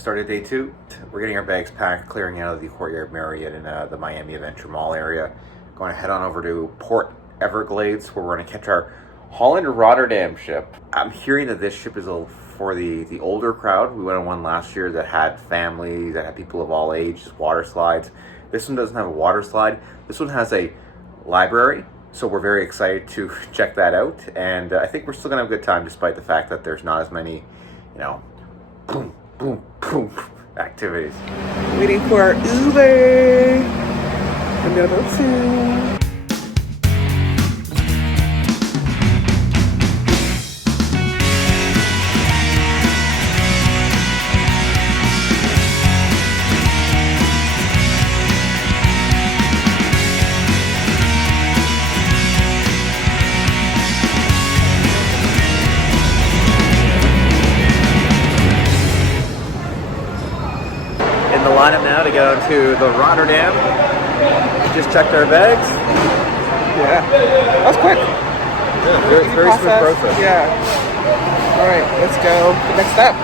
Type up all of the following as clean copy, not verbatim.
Started day 2. We're getting our bags packed, clearing out of the Courtyard Marriott in the Miami Adventure Mall area. Going to head on over to Port Everglades, where we're going to catch our Holland Rotterdam ship. I'm hearing that this ship is for the older crowd. We went on one last year that had families, that had people of all ages, water slides. This one doesn't have a water slide. This one has a library, so we're very excited to check that out. And I think we're still going to have a good time, despite the fact that there's not as many, boom, boom, boom activities. Waiting for our Uber. I'm gonna go soon. In the lineup now to go to the Rotterdam. Just checked our bags. Yeah, that was quick. Yeah, very smooth process. Yeah. All right, let's go. The next step.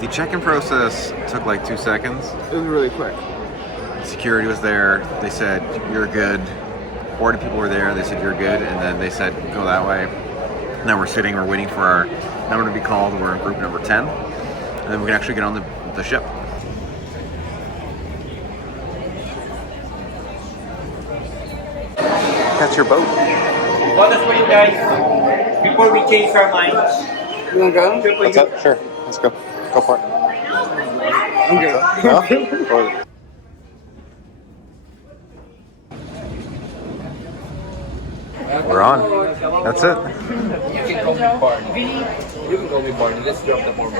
The check-in process took like 2 seconds. It was really quick. Security was there. They said, "You're good." 40 people were there. They said, "You're good." And then they said, "Go that way." Now we're waiting for our number to be called. We're in group number 10. And then we can actually get on the ship. That's your boat. Well, that's for you guys. Before we change our minds. You wanna go? What's up? Sure. Let's go. Go for it. I'm good. No? We're on. That's it. You can call me Barney. You can call me Barney. Let's drop the form.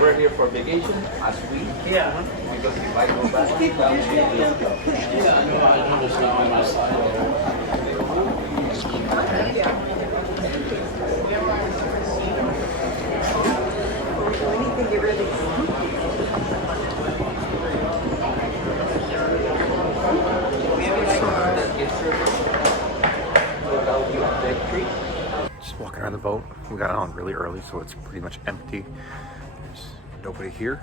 We're here for vacation, as we. Yeah. Because if I go back, that Just walking around the boat. We got on really early, so it's pretty much empty. There's nobody here.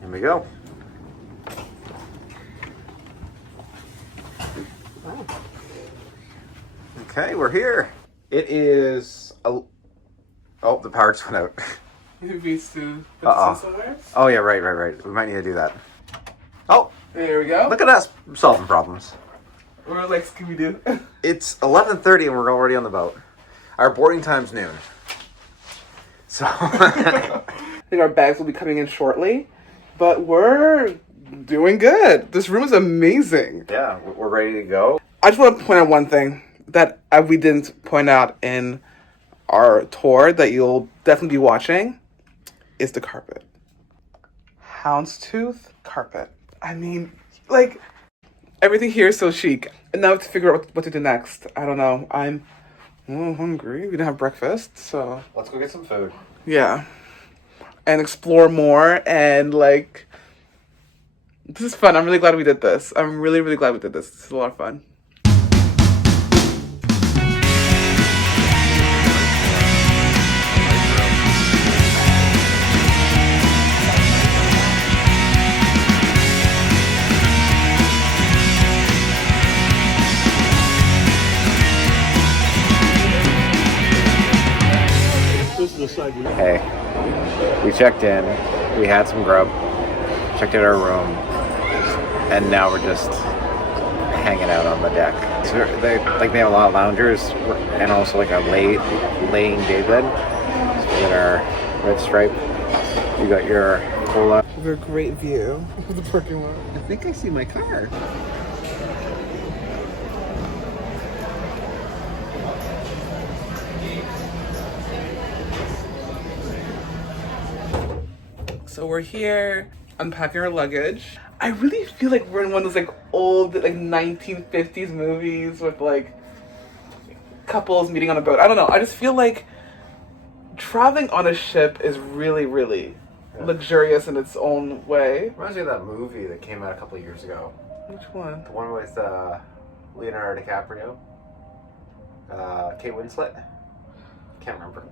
Here we go. Okay, we're here. It is oh, the power just went out. It needs to put this somewhere. Oh yeah, right. We might need to do that. Oh, There we go. look at us solving problems. What like Scooby Doo? It's 11:30 and we're already on the boat. Our boarding time's noon. So I think our bags will be coming in shortly, but we're doing good. This room is amazing. yeah, we're ready to go. I just want to point out one thing that we didn't point out in our tour that you'll definitely be watching is the carpet. Houndstooth carpet. I mean, like, everything here is so chic. And now to figure out what to do next. I don't know. I'm hungry. We didn't have breakfast, so Let's go get some food. yeah. And explore more and like, this is fun. I'm really glad we did this. I'm really, really glad we did this. This is a lot of fun. Hey, we checked in, we had some grub, checked out our room, and now we're just hanging out on the deck. So they have a lot of loungers and also like a laying day bed. So we got our red stripe. You got your cola. We have a great view of the parking lot. I think I see my car. So we're here unpacking our luggage. I really feel like we're in one of those like old like 1950s movies with like couples meeting on a boat. I don't know. I just feel like traveling on a ship is really, really luxurious in its own way. Reminds me of that movie that came out a couple of years ago. Which one? The one with Leonardo DiCaprio, Kate Winslet. Can't remember.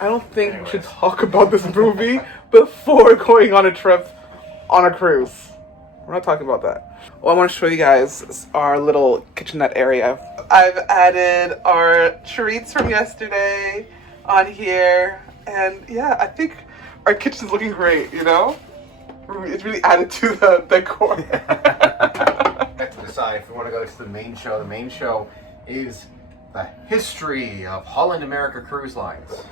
I don't think we should talk about this movie before going on a trip on a cruise. We're not talking about that. Well, I want to show you guys our little kitchenette area. I've added our treats from yesterday on here. And yeah, I think our kitchen's looking great, you know? It's really added to the decor. Have to decide if we want to go to the main show. The main show is the history of Holland America Cruise Lines.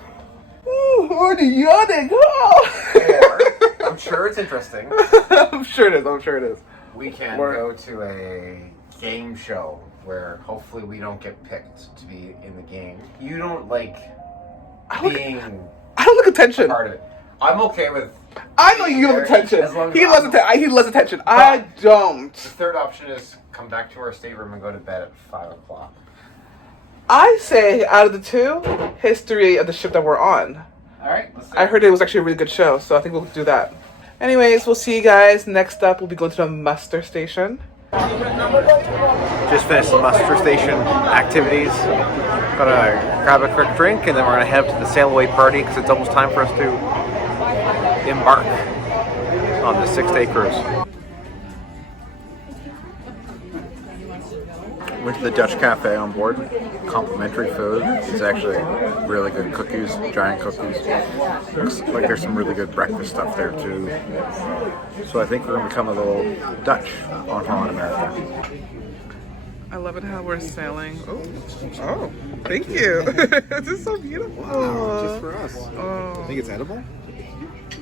Ooh, already yawning. Oh. Or, I'm sure it's interesting. I'm sure it is. We can go to a game show where hopefully we don't get picked to be in the game. You don't like being I don't look attention. part of it. I'm okay with. I know you love attention. He loves attention. I don't. The third option is come back to our stateroom and go to bed at 5 o'clock. I say out of the two, history of the ship that we're on. All right. Let's see. I heard it was actually a really good show, so I think we'll do that. Anyways, we'll see you guys. Next up, we'll be going to the muster station. Just finished the muster station activities. Gonna grab a quick drink and then we're gonna head up to the sail away party because it's almost time for us to embark on the 6-day cruise. Went to the Dutch cafe on board. Complimentary food. It's actually really good cookies, giant cookies. Looks like there's some really good breakfast stuff there too. So I think we're gonna become a little Dutch on Holland America. I love it how we're sailing. Oh, thank you. This is so beautiful. Wow, just for us. Oh. I think it's edible.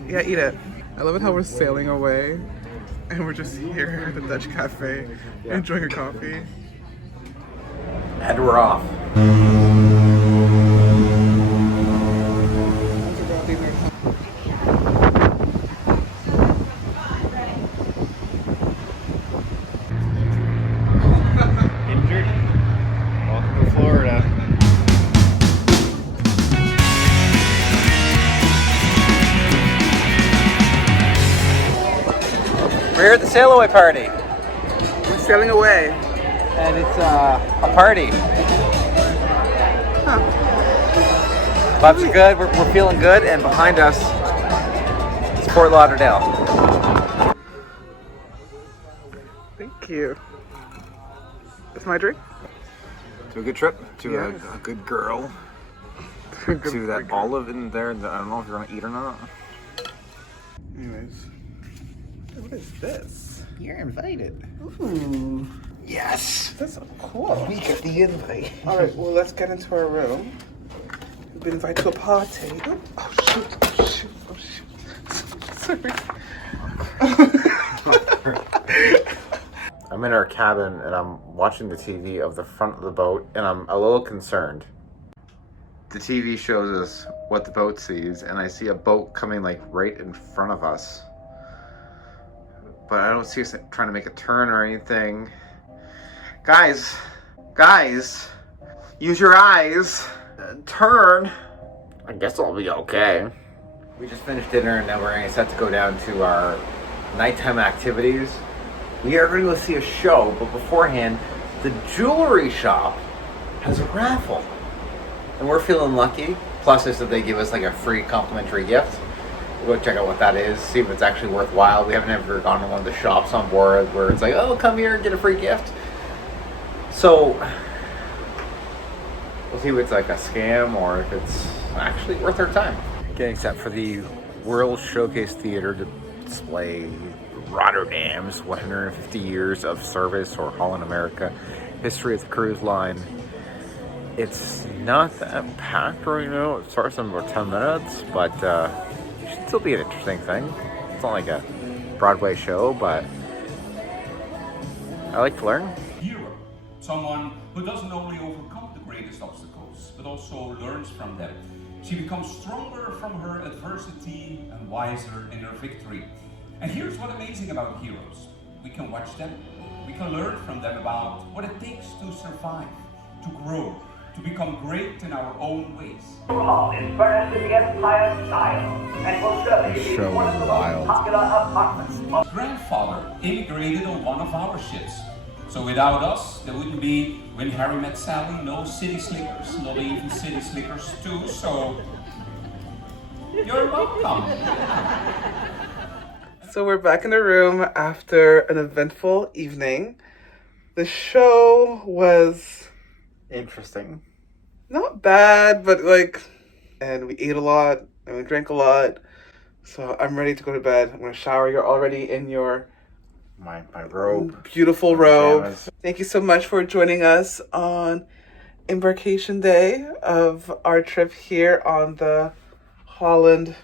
Yeah, eat it. I love it how we're sailing away and we're just here at the Dutch cafe enjoying a coffee. And we're off. Injured? Welcome to Florida. We're here at the sail away party. We're sailing away. And it's a party. Vibes are good, we're feeling good, and behind us is Fort Lauderdale. Thank you. That's my drink. To a good trip, to a good girl, to that olive in there that I don't know if you're gonna eat or not. Anyways. What is this? You're invited. Ooh. Yes! That's so cool. We get the invite. Alright, well, let's get into our room. We've been invited to a party. Oh, shoot. Sorry. I'm in our cabin and I'm watching the TV of the front of the boat and I'm a little concerned. The TV shows us what the boat sees and I see a boat coming like right in front of us. But I don't see us trying to make a turn or anything. Guys, use your eyes. Turn. I guess I'll be okay. We just finished dinner and now we're getting set to go down to our nighttime activities. We are going to go see a show, but beforehand, the jewelry shop has a raffle. And we're feeling lucky. Plus, they said they give us like a free complimentary gift. We'll go check out what that is, see if it's actually worthwhile. We haven't ever gone to one of the shops on board where it's like, oh, come here and get a free gift. So, we'll see if it's like a scam or if it's actually worth our time. Getting set for the World Showcase Theater to display Rotterdam's 150 years of service, or Holland America history of the cruise line. It's not that packed right now. It starts in about 10 minutes, but it should still be an interesting thing. It's not like a Broadway show, but I like to learn. Hero, someone who doesn't only overcome the greatest obstacles, but also learns from them. She becomes stronger from her adversity and wiser in her victory. And here's what's amazing about heroes. We can watch them, we can learn from them about what it takes to survive, to grow, to become great in our own ways. Hall is furnished in the Empire style and will surely be Show one of is the wild. most popular apartments. My grandfather immigrated on one of our ships. So without us, there wouldn't be When Harry Met Sally, no City Slickers, not even City Slickers 2, so you're welcome. So we're back in the room after an eventful evening. The show was Interesting. not bad, but like, and we ate a lot and we drank a lot. So I'm ready to go to bed. I'm gonna shower. You're already in your My robe. beautiful My robe. pajamas. Thank you so much for joining us on Embarkation Day of our trip here on the Holland.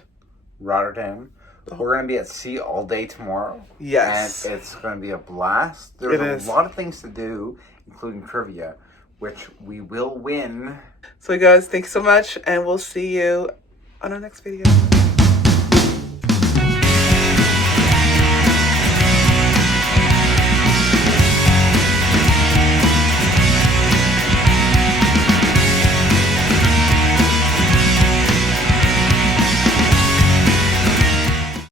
Rotterdam. We're going to be at sea all day tomorrow. Yes. And it's going to be a blast. There's It is. a lot of things to do, including trivia, which we will win. So you guys, thank you so much, and we'll see you on our next video.